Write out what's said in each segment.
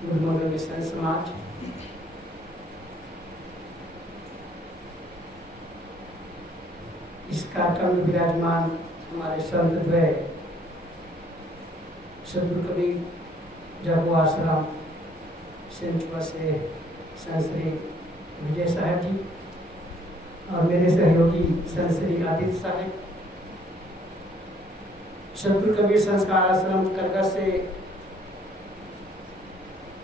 गुरुमंगल mission समाज इस कार्यक्रम में विराजमान हमारे संत द्वय सदगुरु कबीर जागो आश्रम सेंचुआ से संत श्री विजय साहब जी और मेरे सहयोगी संत श्री आदित्य साहब, सदगुरु कबीर संस्कार आश्रम करगा से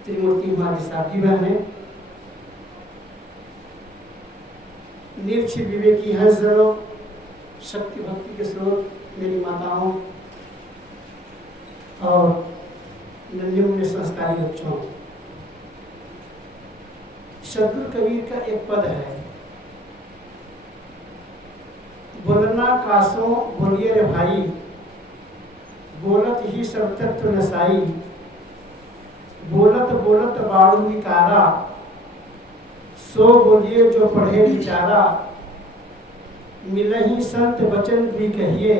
त्रिमूर्ति हमारी साथी बहन है, निर्छिप विवेकी हंसजनों, शक्ति भक्ति के स्रोत मेरी माताओं और नन्हे संस्कारी बच्चों। सदगुरु कबीर का एक पद है, बोलना कासों बोलिए रे भाई, बोलत ही सब तत्व नसाई, बोलत बोलत बाड़ू विकारा, सो बोलिए जो पढ़े विचारा, मिलही संत वचन भी कहिए,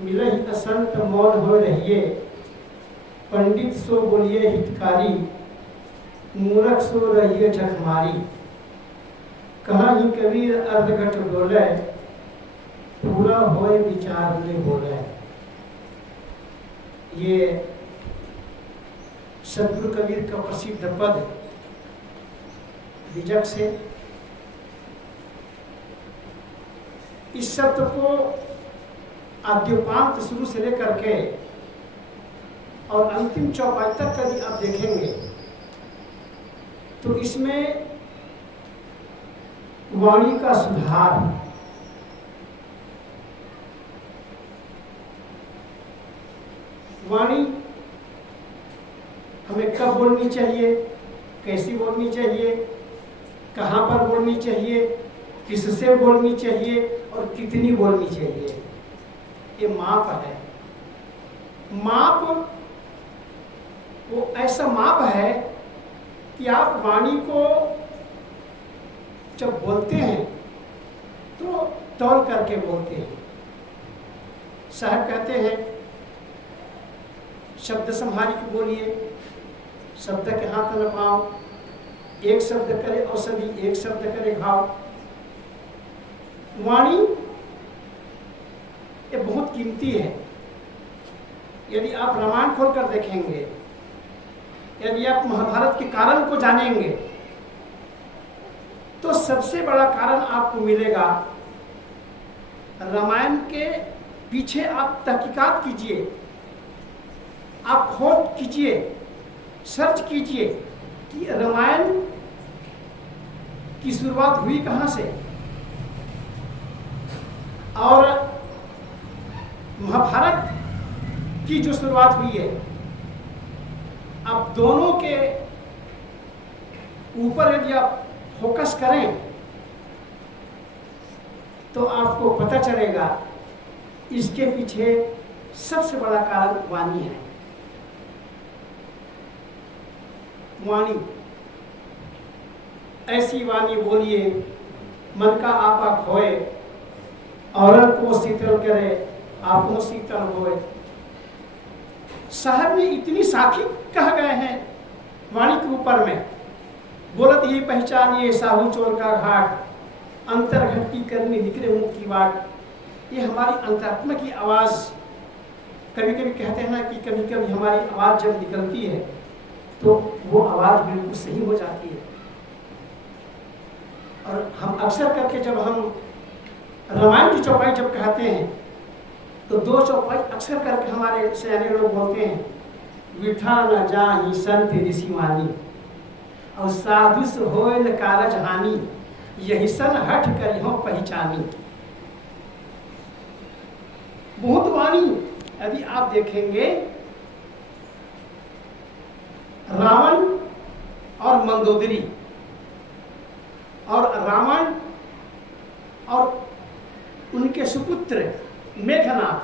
मिलही असंत मौन हो रहिए, पंडित सो बोलिए हितकारी, मूर्ख सो रहिए झकमारी, कहाँ ही कबीर अर्धघट बोले, पूरा होए विचार में बोले। ये सदगुरु कबीर का प्रसिद्ध पद विजक से। इस शब्द को आद्योपांत शुरू से लेकर के और अंतिम चौपाई तक कभी आप देखेंगे तो इसमें वाणी का सुधार, वाणी हमें कब बोलनी चाहिए, कैसी बोलनी चाहिए, कहाँ पर बोलनी चाहिए, किससे बोलनी चाहिए और कितनी बोलनी चाहिए, ये माप है। माप वो ऐसा माप है कि आप वाणी को जब बोलते हैं तो तौल करके बोलते हैं। साहब कहते हैं शब्द संभारी के बोलिए, शब्द के हाथ न पाओ, एक शब्द करे औषधि, एक शब्द करे घाव। वाणी ये बहुत कीमती है। यदि आप रामायण खोलकर देखेंगे, यदि आप महाभारत के कारण को जानेंगे तो सबसे बड़ा कारण आपको मिलेगा। रामायण के पीछे आप तहकीकात कीजिए, आप खोज कीजिए, सर्च कीजिए कि रामायण की शुरुआत हुई कहाँ से और महाभारत की जो शुरुआत हुई है। अब दोनों के ऊपर यदि आप फोकस करें तो आपको पता चलेगा इसके पीछे सबसे बड़ा कारण वाणी है। वाणी, ऐसी वाणी बोलिए मन का आपा खोए, औरन को शीतल करे आपको शीतल होए। साहब ने इतनी साखी कह गए हैं वाणी के ऊपर में, बोलत ही पहचानिए साहू चोर का घाट, अंतर्घट की करनी निकले मुंह की बाट। ये हमारी अंतरात्मा की आवाज, कभी कभी कहते हैं ना कि कभी कभी हमारी आवाज जब निकलती है तो वो आवाज बिल्कुल सही हो जाती है। और हम अक्सर करके जब हम रामायण की चौपाई जब कहते हैं तो दो चौपाई अक्सर करके हमारे सयाने लोग बोलते हैं, विठा न जाहि संत ऋषि वाणी, और साधु से होए न कारज हानि, यही सन हट करिहो पहचानी। बहुत वाणी यदि आप देखेंगे, रावण और मंदोदरी और रावण और उनके सुपुत्र मेघनाथ,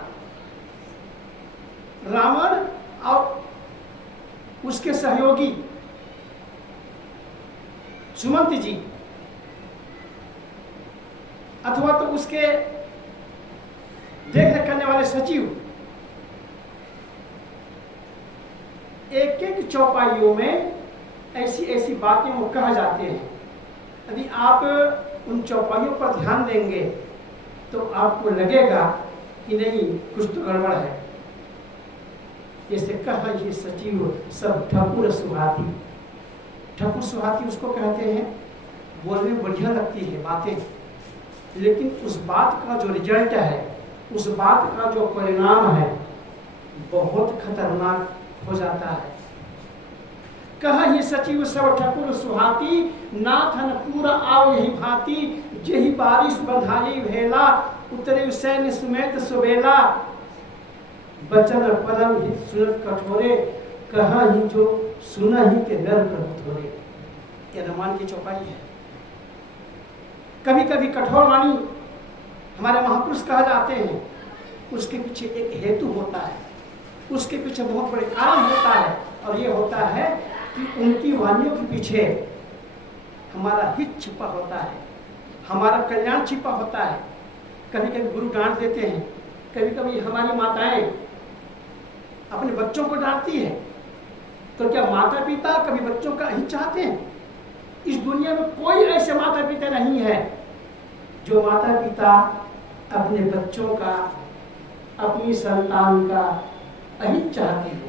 रावण और उसके सहयोगी सुमंत जी, अथवा तो उसके देख रेख करने वाले सचिव, एक एक चौपाइयों में ऐसी ऐसी बातें वो कह जाते हैं। यदि आप उन चौपाइयों पर ध्यान देंगे तो आपको लगेगा कि नहीं, कुछ तो गड़बड़ है। जैसे कहा ये सचिव सब ठाकुर सुहाती। ठाकुर सुहाती उसको कहते हैं, बोलने में बढ़िया लगती है बातें, लेकिन उस बात का जो रिजल्ट है, उस बात का जो परिणाम है, बहुत खतरनाक हो जाता है। कहा ये सचिव सब ठाकुर सुहाती, नाथन पूरा आओ यही भांति, जेहि बारिश बंधाई भेला, उतरे सैन्य सुमेत सुबेला, बचन परम हित सुनत कठोरे, कहा ही जो सुना ही के नर प्रभु थोरे। ये रामायण की चौपाई है। कभी कभी कठोर वाणी हमारे महापुरुष कहा जाते हैं, उसके पीछे एक हेतु होता है, उसके पीछे बहुत बड़े कारण होता है, और ये होता है कि उनकी वाणियों के पीछे हमारा हित छिपा होता है, हमारा कल्याण छिपा होता है। कभी कभी गुरु डांट देते हैं, कभी कभी हमारी माताएं अपने बच्चों को डांटती है, तो क्या माता पिता कभी बच्चों का हित चाहते हैं? इस दुनिया में कोई ऐसे माता पिता नहीं है जो माता पिता अपने बच्चों का, अपनी संतान का अहित चाहते हो।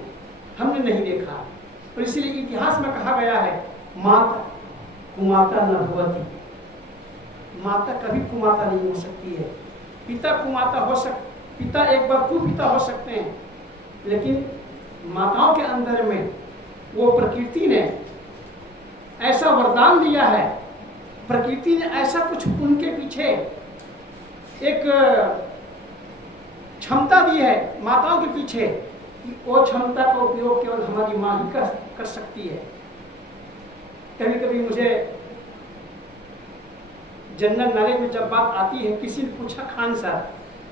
हमने नहीं देखा, और इसीलिए इतिहास में कहा गया है, माता कुमाता न भवति। माता कभी कुमाता नहीं हो सकती है। पिता कुमाता पिता एक बार कुपिता हो सकते हैं, लेकिन माताओं के अंदर में वो प्रकृति ने ऐसा वरदान दिया है, प्रकृति ने ऐसा कुछ उनके पीछे एक क्षमता दी है माताओं के पीछे, कि वो क्षमता का उपयोग केवल हमारी माँ ही कर सकती है। कभी कभी मुझे जनरल नॉलेज में जब बात आती है, किसी ने पूछा खान सर,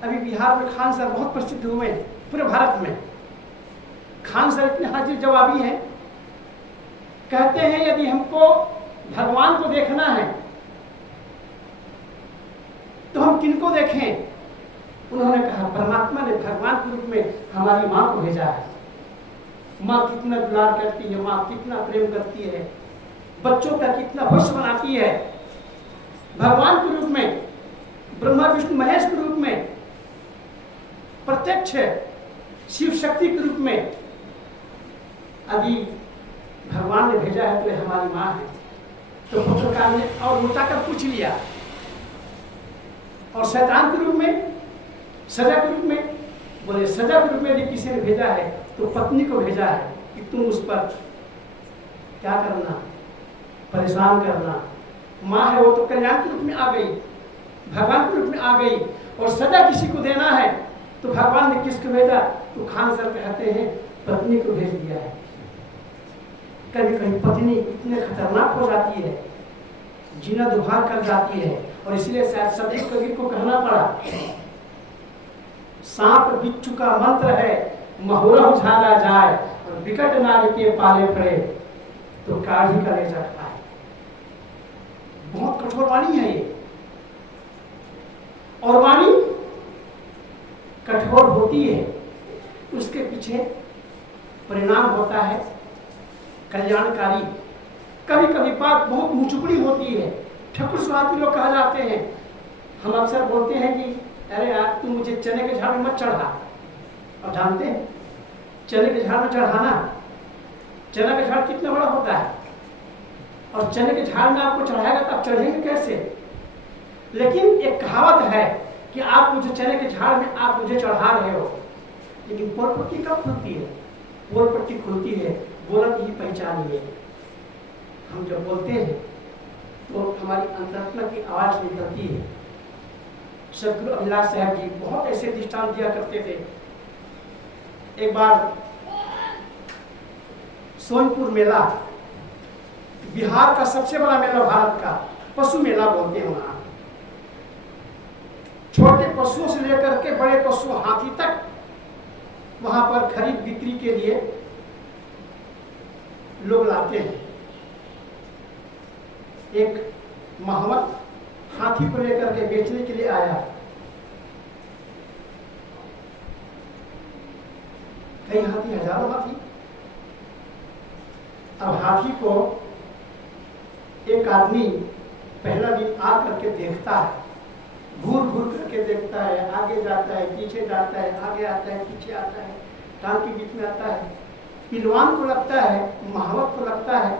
अभी बिहार में खान सर बहुत प्रसिद्ध हुए पूरे भारत में। खान सर इतने हाजिर जवाबी हैं, कहते हैं यदि हमको भगवान को देखना है तो हम किनको देखें? उन्होंने कहा परमात्मा ने भगवान के रूप में हमारी माँ को भेजा है। माँ कितना दुलार करती है, माँ कितना प्रेम करती है, बच्चों का कितना वश बनाती है। भगवान के रूप में, ब्रह्मा विष्णु महेश के रूप में, प्रत्यक्ष शिव शक्ति के रूप में यदि भगवान ने भेजा है तो ये हमारी माँ है। तो पत्रकार ने और उठाकर पूछ लिया, और शैतान के रूप में, सजा के रूप में? बोले सजा के रूप में यदि किसी ने भेजा है तो पत्नी को भेजा है कि तुम उस पर क्या करना, परेशान करना। माँ है वो तो कल्याण के रूप में आ गई, भगवान के रूप में आ गई, और सजा किसी को देना है तो भगवान ने किसको भेजा? तो खान सर कहते हैं पत्नी को भेज दिया है। कभी कभी पत्नी इतने खतरनाक हो जाती है, जीना दुभार कर जाती है, और इसलिए शायद सभी कबीर को कहना पड़ा, सांप बिच्छू का मंत्र है, महुरा उछाला जाए और विकट नारी के पाले पड़े तो काढ़ी का ले जाता है। बहुत कठोर वाणी है ये, और वाणी कठोर होती है, उसके पीछे परिणाम होता है कल्याणकारी। कभी कभी बात बहुत मुचुकड़ी होती है, ठाकुर स्वाति लोग कहा जाते हैं। हम अक्सर बोलते हैं कि अरे यार तू मुझे चने के झाड़ में मत चढ़ा। और जानते हैं चने के झाड़ में चढ़ाना, चने का झाड़ कितना बड़ा होता है, और चने के झाड़ में आपको चढ़ाएगा तो आप चढ़ेंगे कैसे? लेकिन एक कहावत है कि आप मुझे चने के झाड़ में आप मुझे चढ़ा रहे हो, लेकिन पोल पट्टी कब खुलती है? पोल पट्टी खुलती है बोलत ही पहचानिए। हम जब बोलते हैं तो हमारी अंतरात्मा की आवाज निकलती है। सदगुरु अभिलाष साहब जी बहुत ऐसे दृष्टांत दिया करते थे। एक बार सोनपुर मेला, बिहार का सबसे बड़ा मेला, भारत का पशु मेला बोलते हैं। वहां छोटे पशुओं से लेकर के बड़े पशु हाथी तक वहां पर खरीद बिक्री के लिए लोग लाते हैं। एक महमद हाथी को लेकर के बेचने के लिए आया। कई हाथी, हजारों हाथी, अब हाथी को एक आदमी पहला दिन आ करके देखता है, घूर घूर करके देखता है, आगे जाता है, पीछे जाता है, आगे आता है, पीछे आता है, टांग के बीच में आता है। पहलवान को लगता है, महावत को लगता है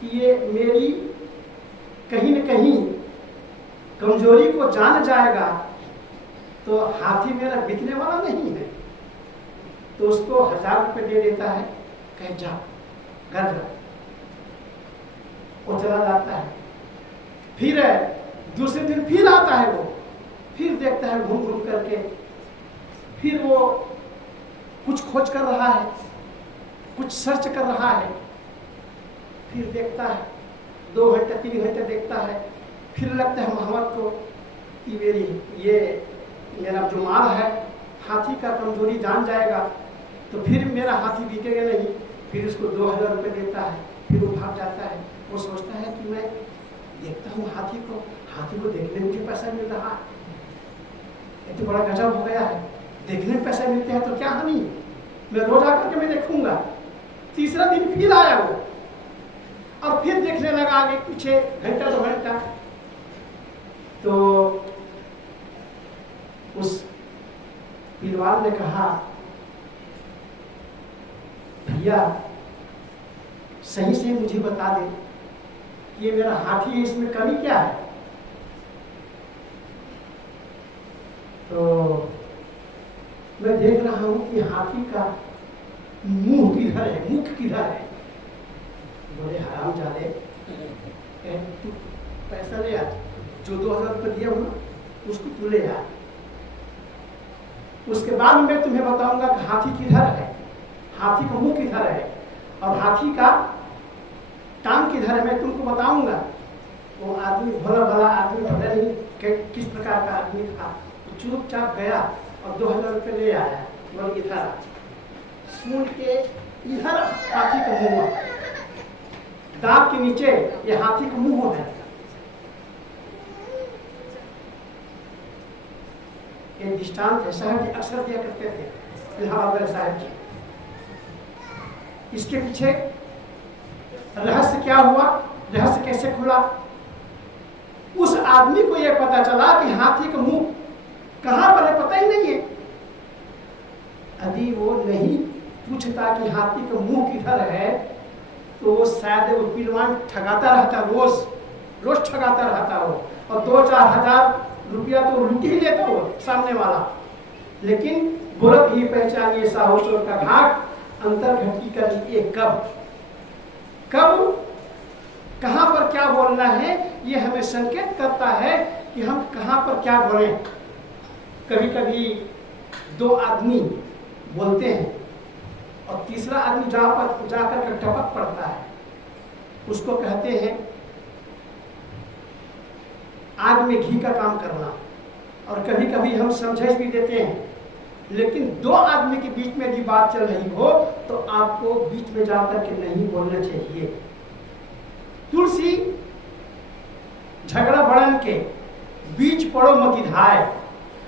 कि ये मेरी कहीं न कहीं कमजोरी को जान जाएगा, तो हाथी मेरा बिकने वाला नहीं है। तो उसको 1000 रुपये दे देता है, कहे जा घर जा। वो चला जाता है। फिर दूसरे दिन फिर आता है, वो फिर देखता है घूम घूम करके, फिर वो कुछ खोज कर रहा है, कुछ सर्च कर रहा है। फिर देखता है 2 घंटे 3 घंटे देखता है, फिर लगता है मोहम्मद को कि मेरा जो माल है हाथी का कमजोरी जान जाएगा, तो फिर मेरा हाथी बिकेगा नहीं। फिर उसको 2000 रुपये देता है, फिर वो भाग जाता है। वो सोचता है कि मैं देखता हूँ हाथी को देखने में मुझे पैसा मिल रहा है, ये तो बड़ा गजब हो गया है, देखने में पैसा मिलते हैं तो क्या हानि, मैं रोज आकर के मैं देखूंगा। तीसरा दिन फिर आया वो, और फिर देखने लगा आगे पीछे, घंटा 2 घंटा। तो उस पहलवान ने कहा, भैया सही से मुझे बता दे, ये मेरा हाथी है, इसमें कमी क्या है? तो मैं देख रहा हूं कि हाथी का मुंह किधर है, मुख किधर है। बोले हरामजादे, तू पैसा ले आ, जो 2000 रुपये दिया हूँ उसको तू ले आ, उसके बाद मैं तुम्हें बताऊंगा कि हाथी किधर है, हाथी का मुंह किधर है और हाथी का टांग किधर है, मैं तुमको बताऊंगा। वो आदमी भला भला आदमी, पता नहीं किस प्रकार का आदमी था, तो चुपचाप गया और 2000 रुपये ले आया। बोल इधर सुन के, इधर हाथी का मुंह, दांत के नीचे ये हाथी का मुंह है। एक दृष्टांत है, साहब जी अक्सर दिया करते थे इलाहाबाद साहब जी। इसके पीछे रहस्य क्या हुआ, रहस्य कैसे खुला? उस आदमी को यह पता चला कि हाथी का मुंह कहां पर है, पता ही नहीं है। यदि वो नहीं पूछता कि हाथी का मुंह किधर है, तो वो शायद वो पहलवान ठगाता रहता, रोज ठगाता रहता हो, और 2-4 हजार रुपया तो लूट ही लेता हो सामने वाला। लेकिन बोलत ही पहचानिए साहू चोर का घाट, अंतर घटी करिए कब कहां पर क्या बोलना है, ये हमें संकेत करता है कि हम कहां पर क्या बोलें। कभी कभी 2 आदमी बोलते हैं और तीसरा आदमी जाकर के टपक पड़ता है, उसको कहते हैं आग में घी का काम करना। और कभी कभी हम समझाइश भी देते हैं, लेकिन 2 आदमी के बीच में यदि बात चल रही हो तो आपको बीच में जाकर के नहीं बोलना चाहिए। तुलसी झगड़ा बढ़न के बीच पड़ो मति धाय,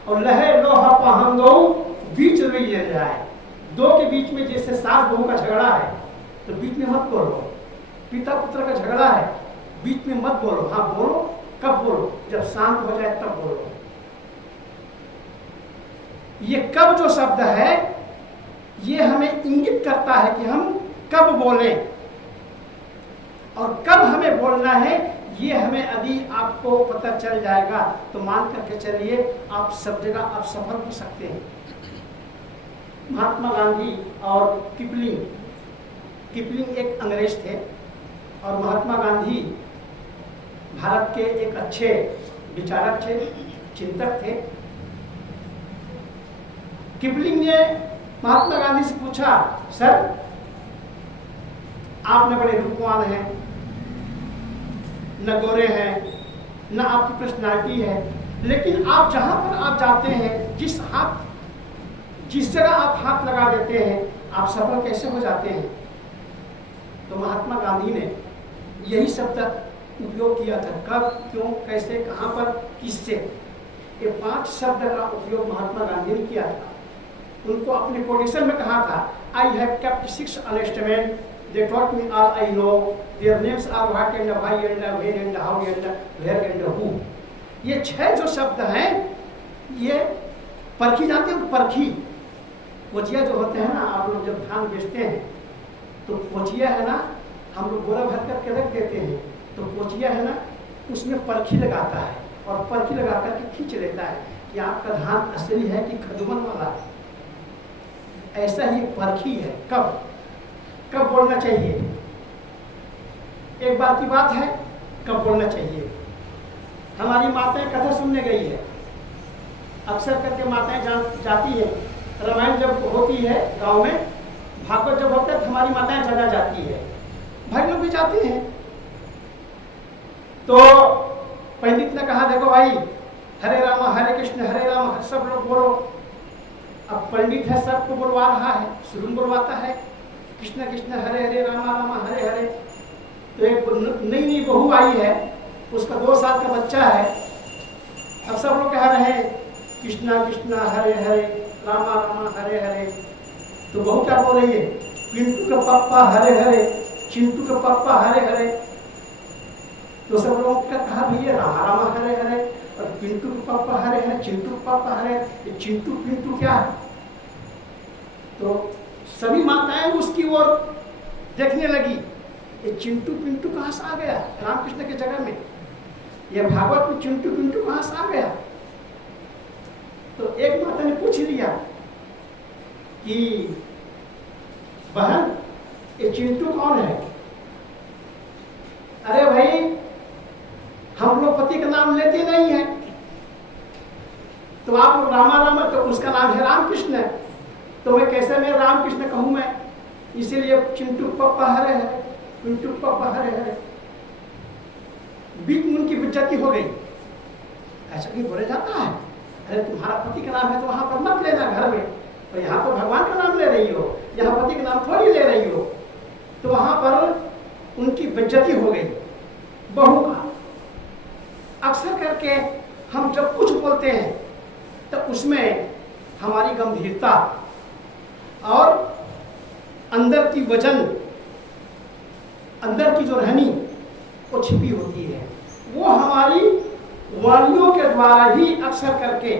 और लहे लोहा पहन दो बीच रोई जाए। 2 के बीच में जैसे सास बहू का झगड़ा है तो बीच में मत बोलो, पिता पुत्र का झगड़ा है बीच में मत बोलो। हाँ बोलो, कब बोलो? जब शांत हो जाए तब बोलो। ये कब जो शब्द है ये हमें इंगित करता है कि हम कब बोलें और कब हमें बोलना है। ये हमें यदि आपको पता चल जाएगा तो मान करके चलिए आप सब जगह आप सफल हो सकते हैं। महात्मा गांधी और किपलिंग एक अंग्रेज थे और महात्मा गांधी भारत के एक अच्छे विचारक थे, चिंतक थे। किपलिंग ने महात्मा गांधी से पूछा, सर आप न बड़े रूपवान हैं, न गोरे हैं, न आपकी पर्सनालिटी है, लेकिन आप जहां पर आप जाते हैं, जिस जगह आप हाथ लगा देते हैं, आप सफल कैसे हो जाते हैं? तो महात्मा गांधी ने यही शब्द उपयोग किया था, कब, क्यों, कैसे, कहां पर, किससे। ये 5 शब्द का उपयोग महात्मा गांधी ने किया था। उनको अपने कोडिशन में कहा था, I have kept 6 honest men they taught me all I know. Their names are what and why and where and how and where and who. ये 6 जो शब्द हैं, ये परखी जानते हैं? परखी पोचिया जो होते हैं ना, आप लोग जब धान बेचते हैं तो पोचिया है ना, हम लोग बोरा भर करके रख देते हैं, तो पोचिया है ना, उसमें परखी लगाता है और परखी लगा करके खींच लेता है कि आपका धान असली है कि खदुमन वाला है। ऐसा ही परखी है। कब कब बोलना चाहिए, एक बार की बात है, कब बोलना चाहिए। हमारी माताएं कथा सुनने गई है, अक्सर करके माताएं जाती है, रामायण जब होती है गांव में, भागवत जब होता है तो हमारी माताएं जगह जाती है, भाई लोग भी जाते हैं। तो पंडित ने कहा देखो भाई, हरे राम हरे कृष्ण हरे राम सब लोग बोलो। अब पंडित है, सबको बोलवा रहा है, शुरू में बोलवाता है कृष्ण कृष्ण हरे हरे राम राम हरे हरे। तो एक नई बहू आई है, उसका 2 साल का बच्चा है। अब सब लोग कह रहे हैं कृष्णा कृष्णा हरे हरे रामा रामा हरे हरे। तो बहू क्या बोल रही है, पिंटू का पापा हरे हरे, चिंटू का पापा हरे हरे। तो सब लोगों का कहा भैया रामा रामा हरे हरे और पिंटू का पापा हरे हरे, चिंटू का पापा हरे, चिंटू पिंटू क्या है। तो सभी माताएं उसकी ओर देखने लगी, ये चिंटू पिंटू कहाँ से आ गया रामकृष्ण की जगह में, ये भागवत में चिंटू पिंटू कहाँ से आ गया। तो एक माता ने पूछ लिया कि बहन ये चिंटू कौन है। अरे भाई हम लोग पति का नाम लेते नहीं है, तो आप लोग रामा रामा, तो उसका नाम है रामकृष्ण, तो मैं कैसे मैं रामकृष्ण कहूं मैं, इसीलिए चिंटू पापा हरे हरे, पिंटू पापा हरे हरे। बीच में उनकी बेइज्जती हो गई। ऐसा क्यों बोला जाता है, अरे तुम्हारा पति का नाम है तो वहां पर मत लेना घर में, और यहाँ तो भगवान का नाम ले रही हो, यहाँ पति का नाम थोड़ी ले रही हो। तो वहां पर उनकी बेइज्जती हो गई बहू का। अक्सर करके हम जब कुछ बोलते हैं तो उसमें हमारी गंभीरता और अंदर की वजन, अंदर की जो रहनी वो छिपी होती है, वो हमारी वाणियों के द्वारा ही अक्सर करके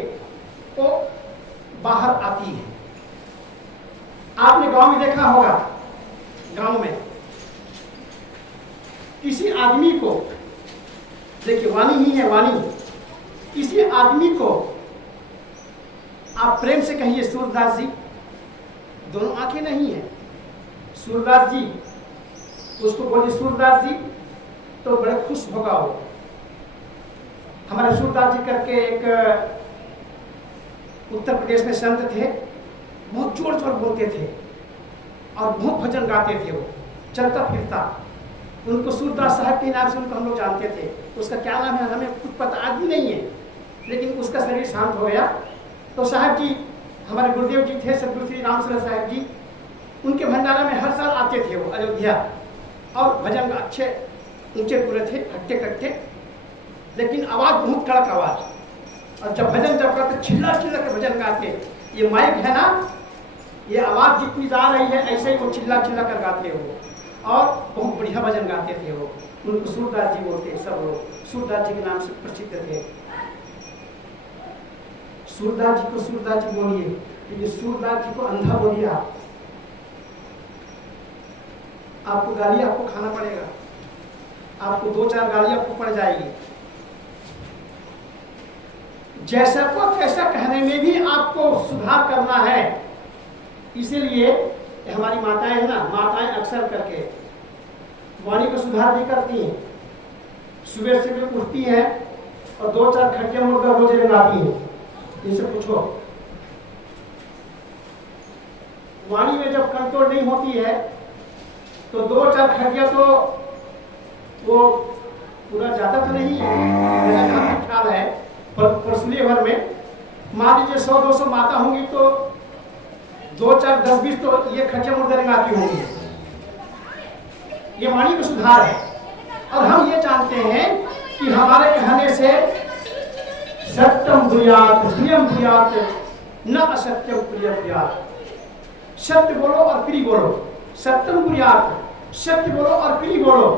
वो बाहर आती है। आपने गांव में देखा होगा, गांव में किसी आदमी को, देखिए वाणी ही है वाणी, किसी आदमी को आप प्रेम से कहिए सूरदास जी, दोनों आंखें नहीं है, सूरदास जी, उसको बोलिए सूरदास जी, तो बड़े खुश होगा वो। हमारे सूरदास जी करके एक उत्तर प्रदेश में संत थे, बहुत जोर जोर बोलते थे और बहुत भजन गाते थे, वो चलता फिरता। उनको सूरदास साहब के नाम से उनको हम लोग जानते थे। उसका क्या नाम है हमें कुछ पता आज भी नहीं है, लेकिन उसका शरीर शांत हो गया। तो साहब जी हमारे गुरुदेव जी थे, सदगुरु श्री रामचंद्र साहब जी, उनके भंडारा में हर साल आते थे वो अयोध्या, और भजन अच्छे ऊंचे पूरे थे, हट्टे कट्टे, लेकिन आवाज़ बहुत कड़क आवाज़। और जब भजन जब करते चिल्ला चिल्ला के भजन गाते, ये माइक है ना, ये आवाज़ जितनी जा रही है ऐसे ही वो चिल्ला चिल्ला कर गाते हो, और बहुत बढ़िया भजन गाते थे वो। उनको सूरदास जी बोलते, सब लोग सूरदास जी के नाम से प्रसिद्ध थे। सूरदास जी को सूरदास जी बोलिए, लेकिन सूरदास जी को अंधा बोलिए आपको गाली आपको खाना पड़ेगा, आपको 2-4 गाली आपको पड़ जाएगी। जैसा को कैसा कहने में भी आपको सुधार करना है। इसीलिए हमारी माताएं है ना, माताएं अक्सर करके वाणी को सुधार भी करती हैं। सुबह से भी उठती हैं और 2-4 खटिया मुर्गा रोज लगाती हैं। इनसे पूछो, वाणी में जब कंट्रोल नहीं होती है तो 2-4 खटिया तो वो पूरा ज्यादा तो नहीं है, मेरा जहाँ ख्याल है परसुली भर में मान लीजिए 100-200 माता होंगी तो 2-4 10-20 तो ये खटिया मुर्गा लगाती होंगी। ये वाणी का सुधार है। और हम ये जानते हैं कि हमारे कहने से सत्यम ब्रूयात प्रियम ब्रूयात न असत्यम प्रियम ब्रूयात। सत्य बोलो और प्रिय बोलो। सत्यम ब्रूयात, सत्य बोलो और पीली बोलो।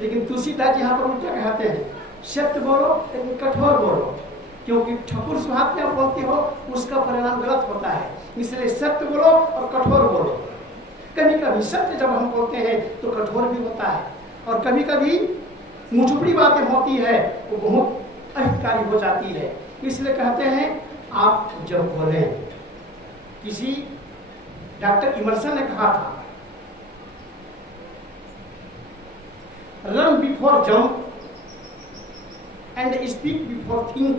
लेकिन तुलसीदास जी यहाँ पर उल्टा कहते हैं, सत्य बोलो लेकिन कठोर बोलो, क्योंकि ठकुर सुहाग क्या बोलते हो उसका परिणाम गलत होता है। इसलिए सत्य बोलो और कठोर बोलो। कभी कभी सत्य जब हम बोलते हैं तो कठोर भी होता है, और कभी कभी मुझुपड़ी बातें होती है वो बहुत अहितकारी हो जाती है। इसलिए कहते हैं आप जब बोलें, किसी डॉक्टर इमर्सन ने कहा था, run before jump and speak before think.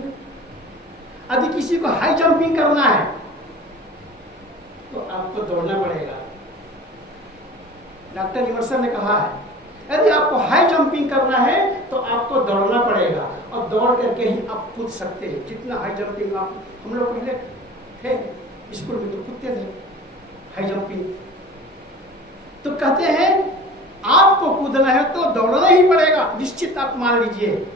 यदि किसी को हाई जंपिंग करना है तो आपको दौड़ना पड़ेगा। डॉक्टर इमर्सन ने कहा है यदि आपको हाई जंपिंग करना है तो आपको दौड़ना पड़ेगा, और दौड़ करके ही आप कूद सकते हैं। जितना हाई जंपिंग आप, हम लोग पहले थे स्कूल में तो कूदते थे हाई जंपिंग। तो कहते हैं आपको कूदना है तो दौड़ना ही पड़ेगा, निश्चित आप मान लीजिए।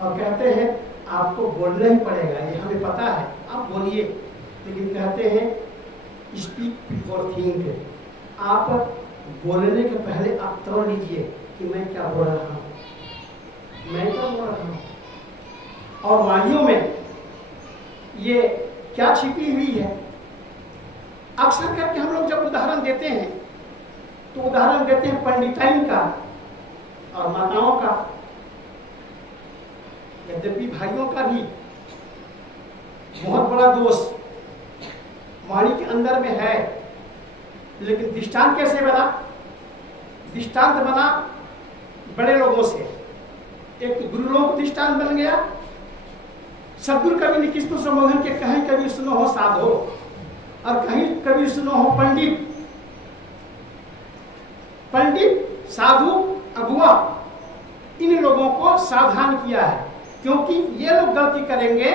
और कहते हैं आपको बोलना ही पड़ेगा, ये हमें पता है, आप बोलिए। लेकिन कहते हैं स्पीक बिफोर थिंक, आप बोलने के पहले आप तोड़ लीजिए कि मैं क्या बोल रहा हूँ, मैं क्या बोल रहा हूँ। और वाणियों में ये क्या छिपी हुई है। अक्सर करके हम लोग जब उदाहरण देते हैं तो उदाहरण देते हैं पंडिताइन का और माताओं का। यद्यपि भाइयों का भी बहुत बड़ा दोष वाणी के अंदर में है, लेकिन दृष्टांत कैसे बना? दृष्टांत बना बड़े लोगों से। एक तो गुरु लोगों को दृष्टांत बन गया। सदगुरु कवि ने किसको संबोधन किया? कहीं कभी सुनो हो साधो और कहीं कभी सुनो हो पंडित। पंडित, साधु, अगुआ, इन लोगों को सावधान किया है, क्योंकि ये लोग गलती करेंगे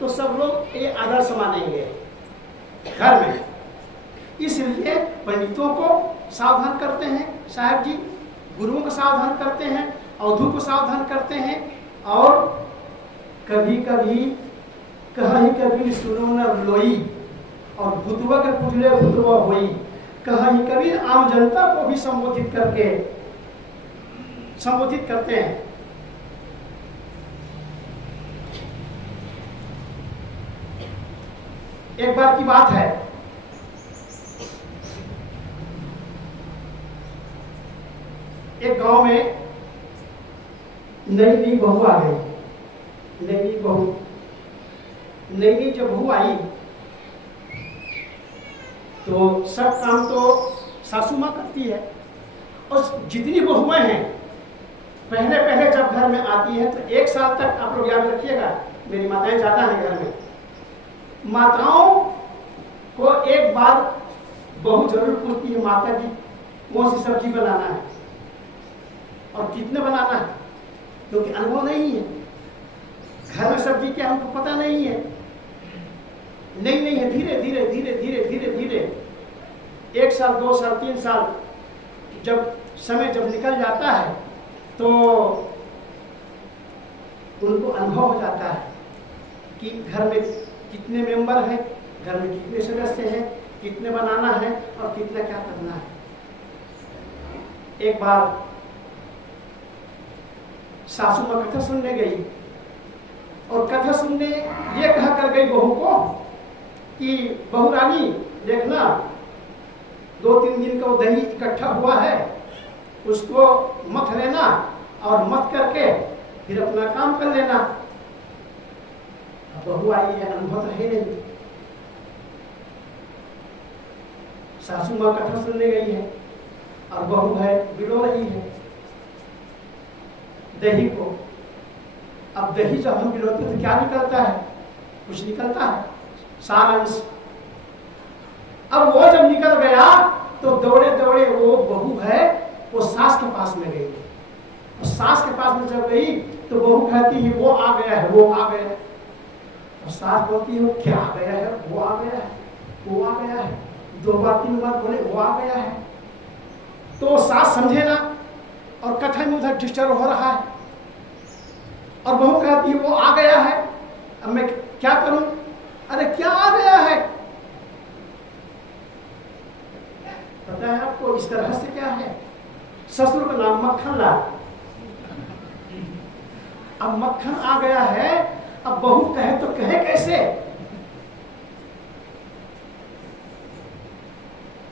तो सब लोग ये आदर्श मानेंगे घर में। इसलिए पंडितों को सावधान करते हैं साहब जी, गुरुओं को सावधान करते हैं, अवधू को सावधान करते हैं। और कभी कभी कहीं कभी सुनो न लोई और भूतवा के पुतले भूतवा होई, कहीं कभी आम जनता को भी संबोधित करते हैं। एक बार की बात है, एक गांव में नई बहू आ गई। नई जब बहू आई तो सब काम तो सासू माँ करती है, और जितनी बहुएं हैं पहले जब घर में आती है तो एक साल तक, आप लोग याद रखिएगा, मेरी माताएं ज़्यादा हैं घर में, माताओं को एक बार बहू जरूर पूछती है, माता जी कौन सी सब्जी बनाना है और कितने बनाना है, क्योंकि अनुभव नहीं है घर में सब्जी क्या हमको पता नहीं है। नहीं है, धीरे धीरे 1 साल 2 साल 3 साल जब समय निकल जाता है तो उनको अनुभव हो जाता है कि घर में कितने मेंबर हैं, घर में कितने सदस्य हैं, कितने बनाना है और कितना क्या करना है। एक बार सासू माँ कथा सुनने गई, और कथा सुनने ये कहा कर गई बहू को कि बहू रानी देखना 2-3 दिन का वो दही इकट्ठा हुआ है, उसको मथ लेना और मथ करके फिर अपना काम कर लेना। अब बहू आई है, अनुभव तो है नहीं, सासू माँ कथा सुनने गई है और बहू है बिलो रही है दही को। अब दही जब हम बिलोते तो क्या निकलता है? कुछ निकलता है, सार अंश। अब वो जब निकल गया तो दौड़े वो बहू है वो सास के पास में गई, और सास के पास में जब गई तो बहू कहती है वो आ गया है, वो आ गया है। और सास बोलती है वो क्या आ गया है? वो आ गया है, वो आ गया है। 2 बार 3 बार बोले वो आ गया है, तो सास समझे ना, और कथा में उधर डिस्टर्ब हो रहा है, और बहू कहती है वो आ गया है, अब मैं क्या करूं? अरे क्या आ गया है? तो पता है आपको इसका रहस्य क्या है? ससुर का नाम मक्खन लाल। अब मक्खन आ गया है, अब बहू कहे तो कहे कैसे?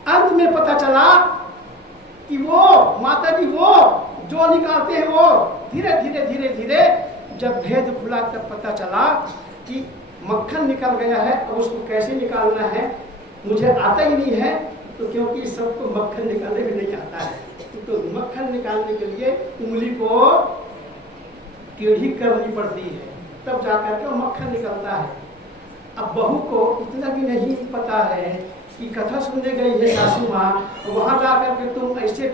अंत में पता चला कि वो माता जी वो जो निकालते हैं वो धीरे धीरे धीरे धीरे जब भेद खुला तब पता चला कि मक्खन निकल गया है। अब उसको कैसे निकालना है मुझे आता ही नहीं है, तो क्योंकि सबको मक्खन निकालने भी नहीं आता है, तो मक्खन निकालने के लिए उंगली को टेढ़ी करनी पड़ती है, तब जाकर के वो मक्खन निकलता है। अब बहू को इतना भी नहीं पता है कि कथा सुनने गई है सासू माँ, वहां जाकर के तुम ऐसे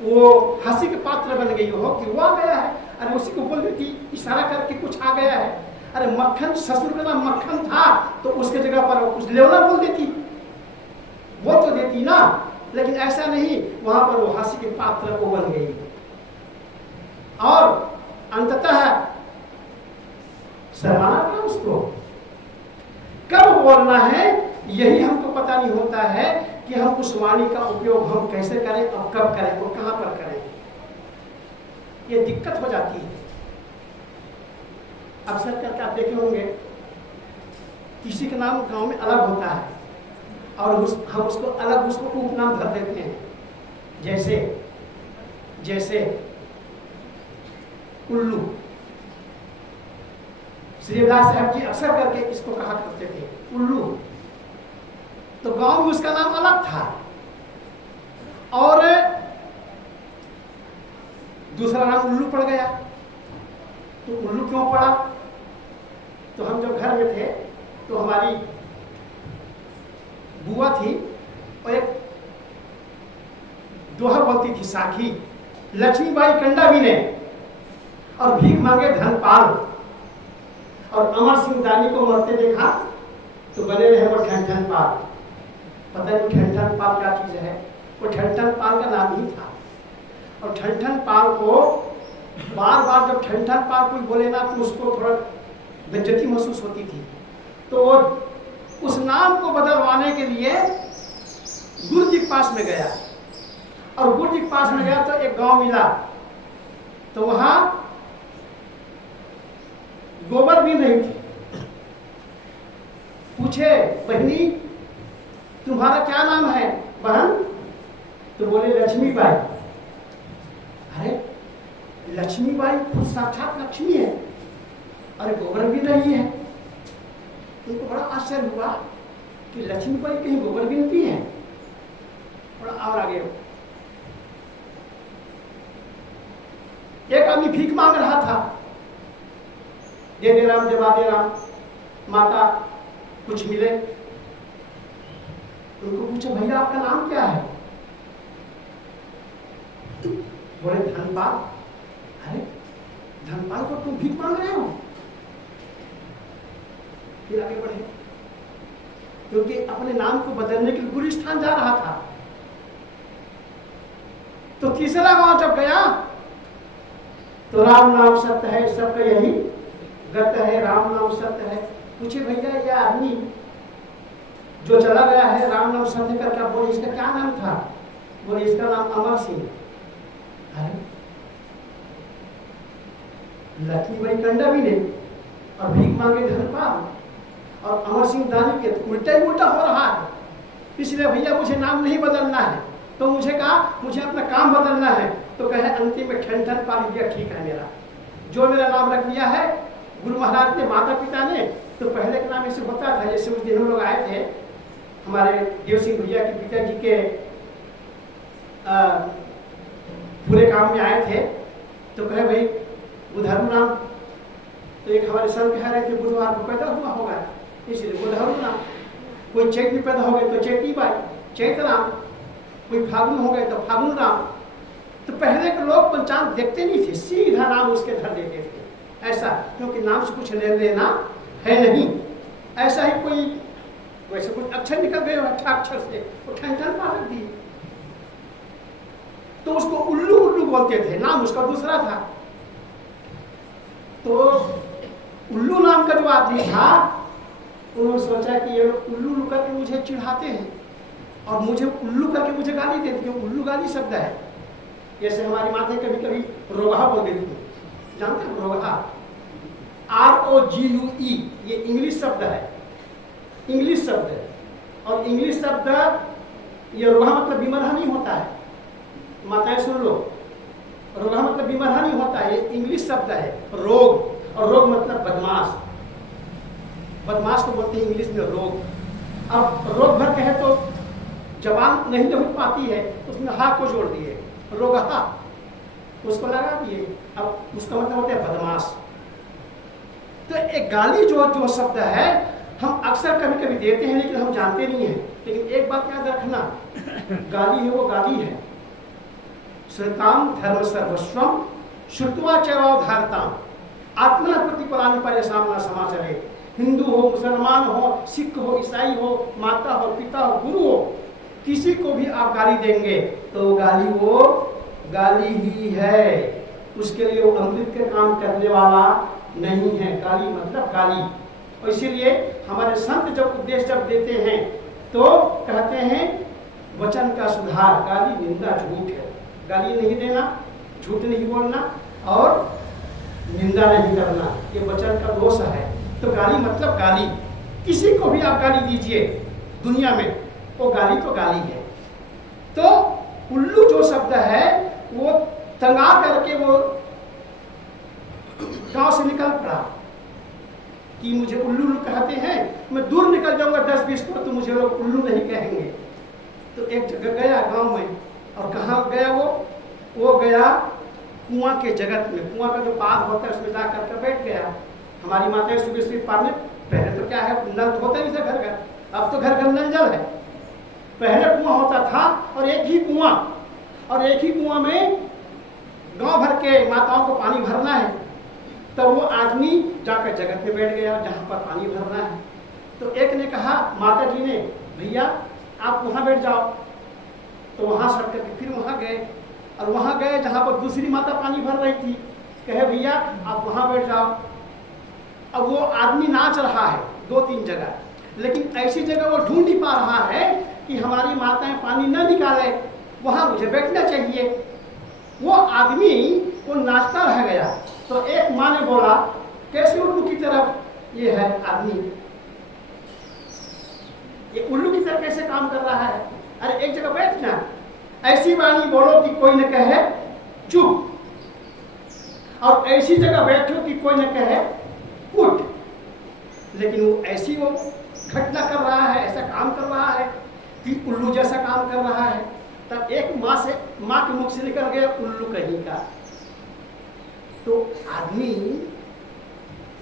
वो हंसी के पात्र बन गई हो कि वो आ गया है, अरे उसी को बोल देती, इशारा करके कुछ आ गया है, अरे मक्खन ससुर का नाम मक्खन था तो उसके जगह पर कुछ लेवला बोल देती, वो तो देती ना, लेकिन ऐसा नहीं, वहां पर वो हंसी के पात्र को बन गई। और अंततः शर्माना पड़ा उसको। कब बोलना है यही हमको पता नहीं होता है कि हम उस वाणी का उपयोग हम कैसे करें और कब करें और कहां पर करें, ये दिक्कत हो जाती है। अक्सर करके आप देखे होंगे किसी का नाम गांव में अलग होता है और हम उसको अलग उसको उपनाम धर देते हैं, जैसे जैसे उल्लू। श्रीदास साहब जी अक्सर करके इसको कहा करते थे उल्लू, तो गांव में उसका नाम अलग था और दूसरा नाम उल्लू पड़ गया। तो उल्लू क्यों पड़ा? तो हम जब घर में थे तो हमारी बुआ थी और एक दोहा बोलती थी साखी, लक्ष्मीबाई कंडावी ने और भीख मांगे धनपाल, और अमर सिंह दानी को मरते देखा तो बने रहे वो ठन पाल। पता नहीं ठन पाल क्या चीज है, वो ठन पाल का नाम ही था। और ठन पाल को बार बार जब ठन पाल कोई बोले ना तो उसको थोड़ा बेइज्जती महसूस होती थी, तो उस नाम को बदलवाने के लिए गुरु जी के पास में गया, और गुरु जी के पास में गया तो एक गांव मिला, तो वहां गोबर भी नहीं थे। पूछे बहनी तुम्हारा क्या नाम है बहन? तो बोले लक्ष्मीबाई। अरे लक्ष्मीबाई खुद साक्षात लक्ष्मी है, अरे गोबर भी नहीं है। उनको बड़ा आश्चर्य हुआ कि लक्ष्मीबाई कहीं गोबर गिनती है। और आगे एक आदमी भीख मांग रहा था, दे दे राम जवा दे राम, माता कुछ मिले। उनको पूछा भैया आपका नाम क्या है? बोले धनपाल। अरे धनपाल को तुम भीख मांग रहे हो? फिर आगे बढ़े, क्योंकि अपने नाम को बदलने के लिए गुलिस्तान जा रहा था। तो तीसरा गांव जब गया तो राम नाम सत्य है, सबका यही गत है, राम नाम सत्य है। पूछे भैया ये आदमी जो चला गया है राम नाम सत्य करके, आप बोले इसका क्या नाम था? बोले इसका नाम अमर सिंह। अरे लक्ष्मीबाई कंडावी ने और भीख मांगे धनपाल, और अमर सिंह दानी के तो उल्टा ही उल्टा हो रहा है। इसलिए भैया मुझे नाम नहीं बदलना है। तो मुझे कहा मुझे अपना काम बदलना है, तो कहे अंतिम में ठन पाल दिया, ठीक है मेरा जो मेरा नाम रख दिया है गुरु महाराज ने, माता पिता ने। तो पहले का नाम ऐसे होता था, जैसे उस दिन हम लोग आए थे हमारे देव सिंह भैया के पिताजी के पूरे काम में आए थे, तो कहे भाई बुधरु नाम। तो एक हमारे संत कह रहे थे बुधवार को पैदा हुआ होगा इसलिए बुधरु नाम। कोई चैत में पैदा हो गए तो चैती बाई चैत राम, कोई फागुन हो गए तो फागुन राम। तो पहले के लोग पंचांग देखते नहीं थे, सीधा नाम उसके धर देते थे ऐसा, क्योंकि नाम से कुछ लेना है नहीं। ऐसा ही कोई वैसे कुछ अक्षर निकल गए अक्षर से वो ठन पाल रख दिए, तो उसको उल्लू उल्लू बोलते थे, नाम उसका दूसरा था। तो उल्लू नाम का जो आदमी था उन्होंने सोचा कि ये लोग उल्लू करके मुझे चिढ़ाते हैं, और मुझे उल्लू करके मुझे गाली देती है। उल्लू गाली शब्द है। जैसे हमारी माता कभी कभी रोगहा बोल देती है, जानते हैं रोगहा, ROGUE, ये इंग्लिश शब्द है, इंग्लिश शब्द है। और इंग्लिश शब्द ये रोगहा मतलब बीमार नहीं होता है, माताएं सुन लो, रोगहा मतलब बीमार नहीं होता है, ये इंग्लिश शब्द है रोग। और रोग मतलब बदमाश, बदमाश को बोलते हैं इंग्लिश में रोग। अब रोग भर कहे तो जबान नहीं लग पाती है, तो उसमें हा को जोड़ दिए, रोगहा उसको लगा दिए, अब उसका मतलब होता है बदमाश। तो एक गाली जो शब्द है हम अक्सर कभी कभी देते हैं लेकिन हम जानते नहीं हैं। लेकिन एक बात याद रखना, गाली है वो गाली है। श्रुताम धर्म सर्वस्वम श्रुत्वा चैवावधारताम आत्मना प्रतिकुलानि परिसामना समाचरे। हिंदू हो, मुसलमान हो, सिख हो, ईसाई हो, माता हो, पिता हो, गुरु हो, किसी को भी आप गाली देंगे तो गाली वो गाली ही है, उसके लिए वो अमृत के काम करने वाला नहीं है। गाली मतलब गाली। और इसीलिए हमारे संत जब उपदेश जब देते हैं तो कहते हैं वचन का सुधार, गाली निंदा झूठ है। गाली नहीं देना, झूठ नहीं बोलना और निंदा नहीं करना, ये वचन का दोष है। तो गाली मतलब गाली, किसी को भी आप गाली दीजिए दुनिया में, वो गाली तो गाली है। तो उल्लू जो शब्द है वो तंगा करके वो गांव से निकल पड़ा कि मुझे उल्लू कहते हैं, मैं दूर निकल जाऊंगा 10-20 को तो मुझे लोग उल्लू नहीं कहेंगे। तो एक जगह गया गांव में, और कहाँ गया वो गया कुआं के जगत में। कुआं का जो पार होता है उसमें जा करके बैठ गया। हमारी माताएं सुबह सुबह पानी, पहले तो क्या है नल तो होता नहीं था घर घर, अब तो घर घर नल जल है। पहले कुआं होता था और एक ही कुआं, और एक ही कुआं में गांव भर के माताओं को पानी भरना है। तो वो आदमी जाकर जगत में बैठ गया जहाँ पर पानी भरना है। तो एक ने कहा माता जी ने, भैया आप वहाँ बैठ जाओ। तो वहाँ सट करके फिर वहाँ गए, और वहाँ गए जहाँ पर दूसरी माता पानी भर रही थी, कहे भैया आप वहाँ बैठ जाओ। अब वो आदमी नाच रहा है 2-3 जगह, लेकिन ऐसी जगह वो ढूंढ नहीं पा रहा है कि हमारी माताएं पानी न निकाले, वहाँ मुझे बैठना चाहिए। वो आदमी वो नाचता रह गया। तो एक माँ ने बोला कैसे उल्लू की तरफ ये है आदमी, ये उल्लू की तरफ कैसे काम कर रहा है? अरे एक जगह बैठना, ऐसी वाणी बोलो कि कोई न कहे चुप, और ऐसी जगह बैठो कि कोई न कहे उठ। लेकिन वो ऐसी वो घटना कर रहा है, ऐसा काम कर रहा है कि उल्लू जैसा काम कर रहा है। तब एक माँ के मुख से निकल गया उल्लू कहीं का। तो आदमी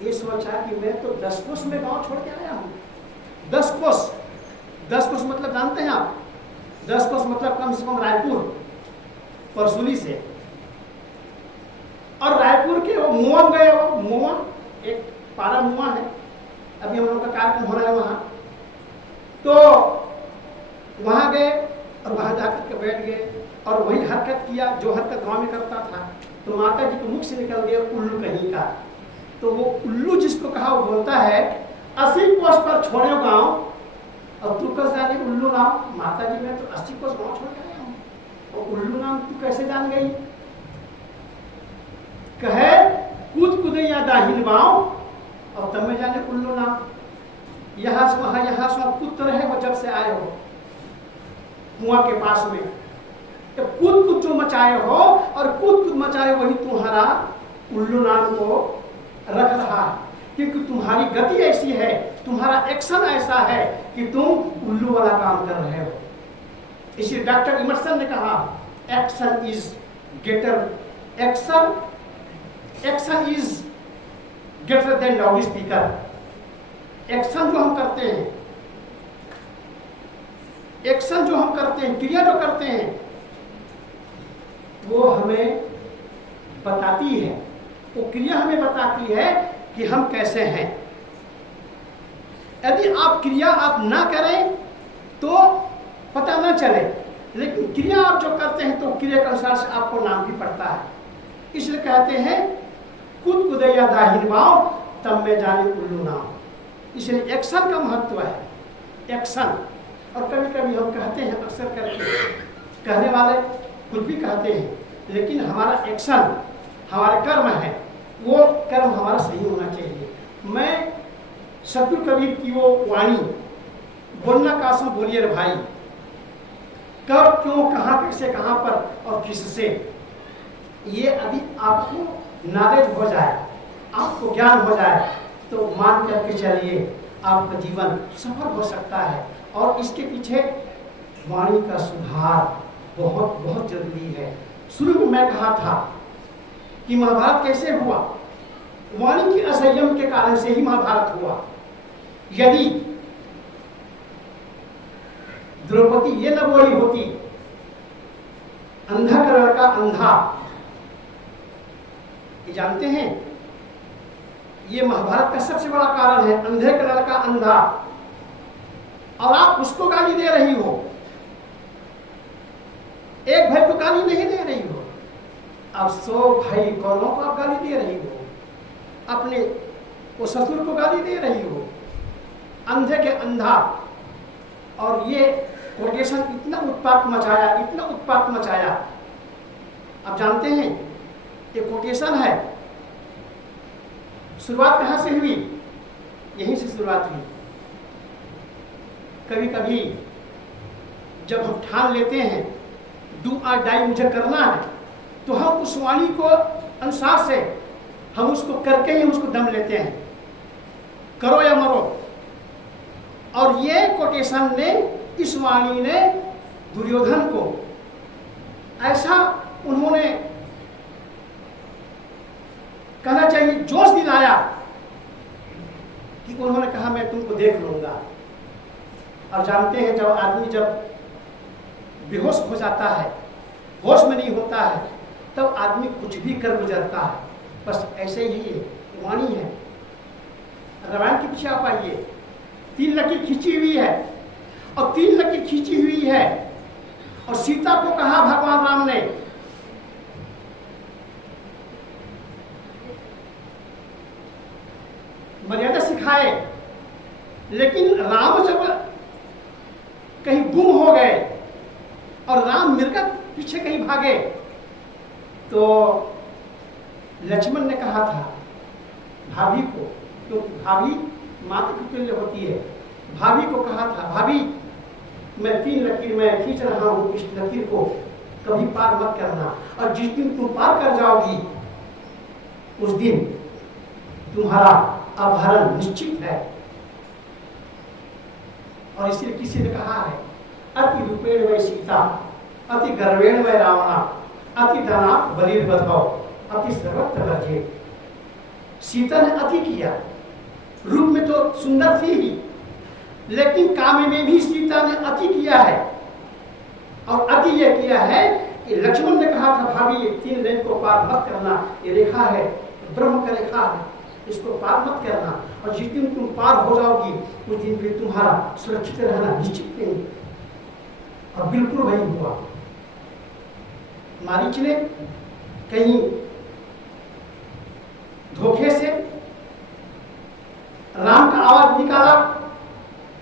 ये सोचा कि मैं तो 10 कोस में गांव छोड़ के आया हूँ। 10 कोस मतलब जानते हैं आप? 10 कोस मतलब कम से कम रायपुर, परसुली से। और रायपुर के वो मुआ गए, वो मुआ एक पारा मुआ है, अभी हम लोग का कार्यक्रम हो रहा है वहाँ। तो वहाँ गए और वहाँ जाकर के बैठ गए और वही हरकत किया जो हरकत गाँव में करता था। तो माता जी के मुख से निकल गया उल्लू कहीं का। तो वो उल्लू जिसको कहा वो बोलता है 80 कोस पर छोड़े गाँव, और तू कैसे जाने उल्लू नाम? माता जी मैं तो 80 कोस गाँव छोड़ के आया हूँ, और उल्लू नाम तू कैसे जान गई? कहे कूद कूदैया दाहिन बाँव, और तब में जाने उल्लू नाम। यहाँ से वहाँ कूद रहे हो जब से आए हो कुआं के पास में। तो कूद जो मचाए हो, और कूद मचाए वही तुम्हारा उल्लू नाम को रख रहा है, क्योंकि तुम्हारी गति ऐसी है, तुम्हारा एक्शन ऐसा है कि तुम उल्लू वाला काम कर रहे हो। इसलिए डॉक्टर इमर्सन ने कहा action is greater, action is greater than loud speaker. Action जो हम करते हैं, क्रिया जो करते हैं, वो हमें बताती है, वो क्रिया हमें बताती है कि हम कैसे हैं। यदि आप क्रिया आप ना करें तो पता ना चले, लेकिन क्रिया आप जो करते हैं तो क्रिया के अनुसार से आपको नाम भी पड़ता है। इसलिए कहते हैं कूद कूदैया दाहिन बाँव, तब में जाने उल्लू नाम। इसलिए एक्शन का महत्व है। एक्शन और कभी कभी हम कहते हैं, अक्सर करके कहने वाले कुछ भी कहते हैं, लेकिन हमारा एक्शन, हमारा कर्म है, वो कर्म हमारा सही होना चाहिए। मैं सतगुरु कबीर की वो वाणी, बोलना कासम बोलिए रे भाई, कब क्यों कहाँ कैसे कहाँ पर और किससे, ये अभी आपको नॉलेज हो जाए, आपको ज्ञान हो जाए तो मान करके चलिए आपका जीवन सफल हो सकता है। और इसके पीछे वाणी का सुधार बहुत बहुत जरूरी है। शुरू में मैं कहा था कि महाभारत कैसे हुआ, वाणी के असंयम के कारण से ही महाभारत हुआ। यदि द्रौपदी ये न बोली होती, अंधा का लड़का अंधा, ये जानते हैं ये महाभारत का सबसे बड़ा कारण है, अंधे का लड़का अंधा, और आप उसको गाली दे रही हो, एक भाई को गाली नहीं दे रही हो, अब 100 भाई कौनों को आप गाली दे रही हो, अपने वो ससुर को गाली दे रही हो, अंधे के अंधा। और ये कोटेशन इतना उत्पात मचाया, इतना उत्पात मचाया। आप जानते हैं ये कोटेशन है, शुरुआत कहाँ से हुई, यहीं से शुरुआत हुई। कभी कभी जब हम ठान लेते हैं डू और डाई मुझे करना है, तो हम उस वाणी को अनुसार से हम उसको करके ही उसको दम लेते हैं, करो या मरो। और ये कोटेशन ने, इस वाणी ने दुर्योधन को ऐसा उन्होंने कहना चाहिए जोश दिलाया कि उन्होंने कहा मैं तुमको देख लूंगा। और जानते हैं जब आदमी जब बेहोश हो जाता है, होश में नहीं होता है, तब आदमी कुछ भी कर गुजरता है। बस ऐसे ही ये वाणी है। रामायण के पीछे आप आइए, 3 लकीर खींची हुई है, और 3 लकीर खींची हुई है, और सीता को कहा भगवान राम ने, मर्यादा सिखाए, लेकिन राम जब कहीं गुम हो गए और राम मृग पीछे कहीं भागे, तो लक्ष्मण ने कहा था भाभी को, क्योंकि भाभी माता की तुल्य होती है, भाभी को कहा था भाभी मैं 3 लकीर में खींच रहा हूं, इस लकीर को कभी पार मत करना, और जिस दिन तुम पार कर जाओगी उस दिन तुम्हारा अपहरण निश्चित है। और इसलिए किसी ने कहा है अति रूपेण वै सीता, अति गर्वेण वै रावणा, अति धना बलिर्बधौ, अति सर्वत्र वर्जे। सीता ने अति किया, रूप में तो सुंदर थी ही, लेकिन काम में भी सीता ने अति किया है। और अति यह किया है कि लक्ष्मण ने कहा था भाभी ये 3 रेख को पार मत करना, ये रेखा है ब्रह्म का रेखा है, इसको पार मत करना, और जिस दिन तुम पार हो जाओगी उस दिन फिर तुम्हारा सुरक्षित रहना निश्चित नहीं। और बिल्कुल वही हुआ। मारीच ने कहीं धोखे से राम का आवाज निकाला,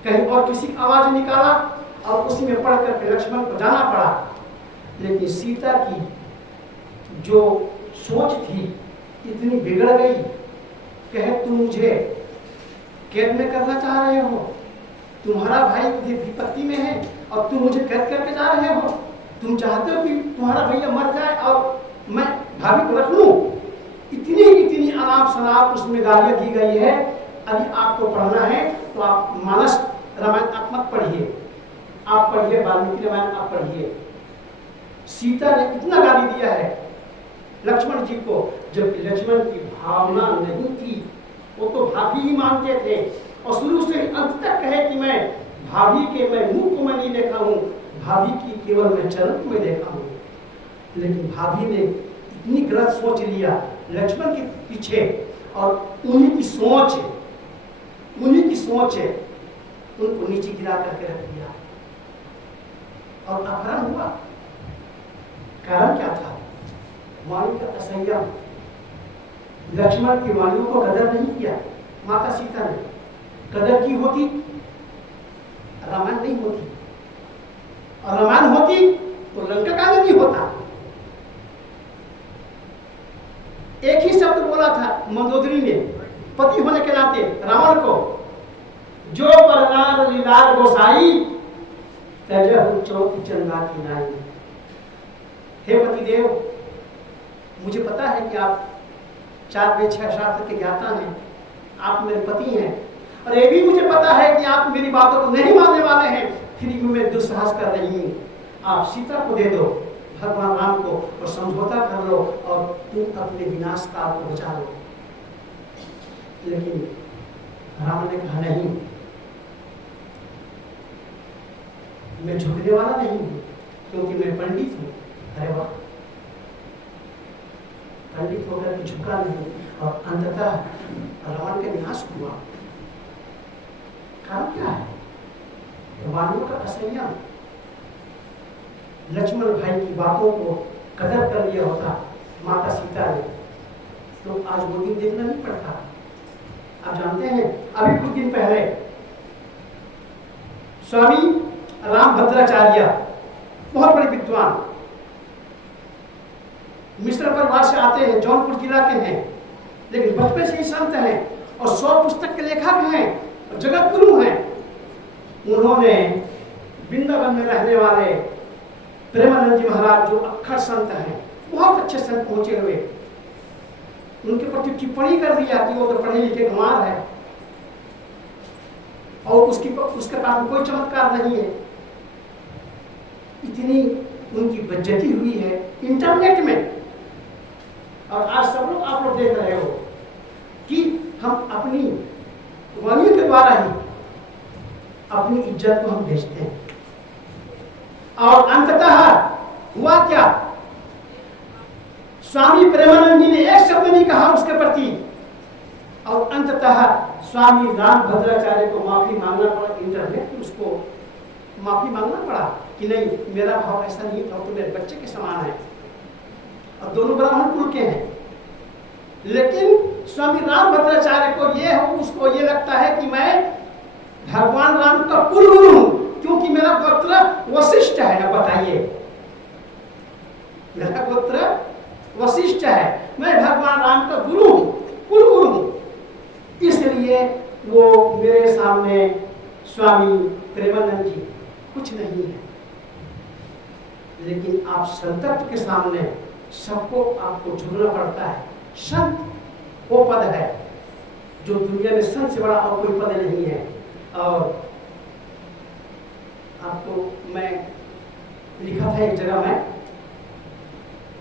कहीं और किसी का आवाज निकाला, और उसी में पढ़ करके लक्ष्मण को जाना पड़ा। लेकिन सीता की जो सोच थी इतनी बिगड़ गई, कहे तुम मुझे कैद में करना चाह रहे हो, तुम्हारा भाई विपत्ति में है और तुम मुझे कैद करके जा रहे हो, तुम चाहते हो कि तुम्हारा भैया मर जाए और मैं भाभी को रख लूं। इतनी इतनी अनाप शनाप उसमें गालियां दी गई है। अभी आपको पढ़ना है तो आप मानस रामायण आप मत पढ़िए, आप पढ़िए वाल्मीकि रामायण आप पढ़िए। सीता ने इतना गाली दिया है लक्ष्मण जी को, जबकि लक्ष्मण की भावना नहीं थी, वो तो भाभी ही मानते थे, और शुरू से अंत तक कहे कि मैं भाभी के मैं मुख को मैं नहीं देखा हूँ, भाभी की केवल मैं चरण को मैं देखा हूँ। लेकिन भाभी ने इतनी गलत सोच लिया लक्ष्मण के पीछे, और उन्हीं की सोच है उनको नीचे गिरा करके रख दिया, और अपहरण हुआ। कारण क्या था? वाणी का असंयम। लक्ष्मण की वाणी को कदर नहीं किया, माता सीता ने कदर की होती रामायण नहीं होती। और रामायण होती तो लंका का नहीं होता। एक ही शब्द बोला था मंदोदरी ने पति होने के नाते रावण को, जो परनार लीलार गोसाई तजहु चौथ चंदा की नाई। हे पतिदेव, मुझे पता है कि आप 4 वेद 6 शास्त्र के ज्ञाता हैं, आप मेरे पति हैं, और ये भी मुझे पता है कि आप मेरी बातों को नहीं मानने वाले हैं, फिर भी मैं दुस्साहस कर रही हूँ। आप सीता को दे दो भगवान राम को और समझौता कर लो और तुम अपने विनाश काल को बचा लो। लेकिन राम ने कहा नहीं, मैं झुकने वाला नहीं हूँ, क्योंकि मैं पंडित हूँ। अरे वाह, पंडित होकर के झुका नहीं, और अंततः रावण का विनाश हुआ। कारण क्या है? वानरों का असंयम। लक्ष्मण भाई की बातों को कदर कर लिया होता माता सीता ने, तो आज वो दिन देखना नहीं पड़ता। आप जानते हैं, अभी कुछ दिन पहले स्वामी रामभद्राचार्य, बहुत बड़े विद्वान, मिश्र परिवार से आते हैं, जौनपुर जिला के हैं, लेकिन बचपन से ही संत हैं और 100 पुस्तक के लेखक हैं और जगत गुरु हैं। उन्होंने वृंदावन में रहने वाले प्रेमानंद जी महाराज, जो अक्षर संत हैं, बहुत अच्छे संत पहुंचे हुए, उनके प्रति टिप्पणी कर दी जाती है वो तो पढ़े लिखे गंवार है और उसके पास कोई चमत्कार नहीं है। इतनी उनकी बेइज्जती हुई है इंटरनेट में, और आज सब लोग आप लोग देख रहे हो कि हम अपनी वाणियों के द्वारा ही अपनी इज्जत को हम बेचते हैं। और अंततः हुआ क्या? स्वामी प्रेमानंद जी ने एक शब्द नहीं कहा उसके प्रति, और अंततः स्वामी रामभद्राचार्य को माफी मांगना पड़ा। इंटरनेट में उसको माफी मांगना पड़ा कि नहीं, मेरा भाव ऐसा नहीं था, तो मेरे बच्चे के समान है, और दोनों ब्राह्मण कुल के हैं। लेकिन स्वामी रामभद्राचार्य को उसको ये लगता है कि मैं भगवान राम का कुल गुरु हूं, क्योंकि मेरा गोत्र वशिष्ठ है। अब बताइए, मेरा गोत्र वशिष्ठ है, मैं भगवान राम का गुरु हूं, कुल गुरु हूं, इसलिए वो मेरे सामने स्वामी प्रेमानंद जी कुछ नहीं है। लेकिन आप संतत्व के सामने सबको आपको झुकना पड़ता है। संत वो पद है जो दुनिया में संत से बड़ा और कोई पद नहीं है। और आपको मैं लिखा था एक जगह में,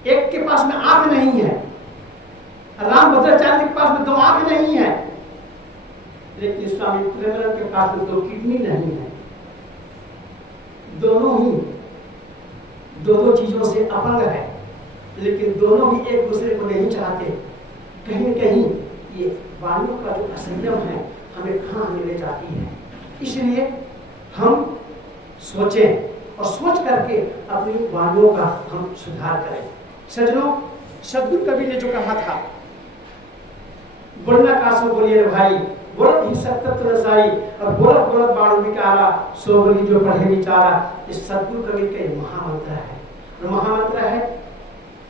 एक के पास में आंख नहीं है, रामभद्राचार्य के पास में 2 आंख नहीं है, लेकिन स्वामी प्रेमानंद के पास में 2 किडनी नहीं है। दोनों ही 2 चीजों से अपंग है, लेकिन दोनों भी एक दूसरे को नहीं चाहते। कहीं न कहीं ये वाणियों का जो असंयम है हमें कहाँ ले जाती है। इसलिए हम सोचें और सोच करके अपनी वाणियों का हम सुधार करें। सज्जनों, सदगुरु कवि ने जो कहा था, बोलना का सो बोलिए भाई, बोलत ही सत्य रसाई, और बोलत बोलत बाणु विकारा, सो बोली जो पढ़े विचारा। इस सदगुरु कवि का महामंत्र है, और महामंत्र है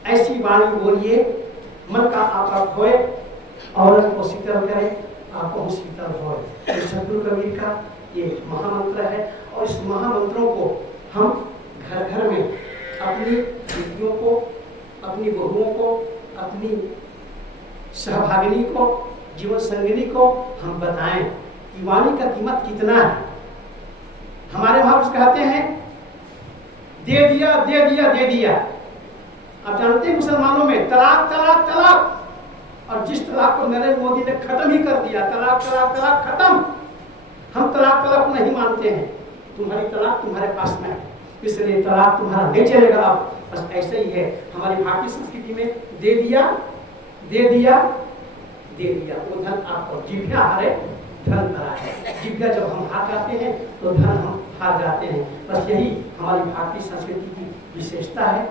ऐसी वाणी बोलिए मन का आप होए, औरत को शीतल करे, आपको शीतल होए। ये सदगुरु कबीर का ये महामंत्र है, और इस महामंत्रों को हम घर घर में अपनी बेटियों को, अपनी बहुओं को, अपनी सहभागिनी को, जीवन संगिनी को हम बताएं कि वाणी का कीमत कितना है। हमारे महापुरुष कहते हैं, दे दिया दे दिया दे दिया। आप जानते हैं मुसलमानों में तलाक तलाक तलाक, और जिस तलाक को नरेंद्र मोदी ने खत्म ही कर दिया, तलाक तलाक तलाक खत्म। हम तलाक तलाक नहीं मानते हैं, तुम्हारी तलाक तुम्हारे पास में है, इसलिए तलाक तुम्हारा नहीं चलेगा। अब बस ऐसे ही है हमारी भारतीय संस्कृति में, दे दिया दे दिया दे दिया, वो धन आपको जिभ्या हारे धन करा है। जिभ्या जब हम हार जाते हैं तो धन हम हार जाते हैं। बस यही हमारी भारतीय संस्कृति की विशेषता है।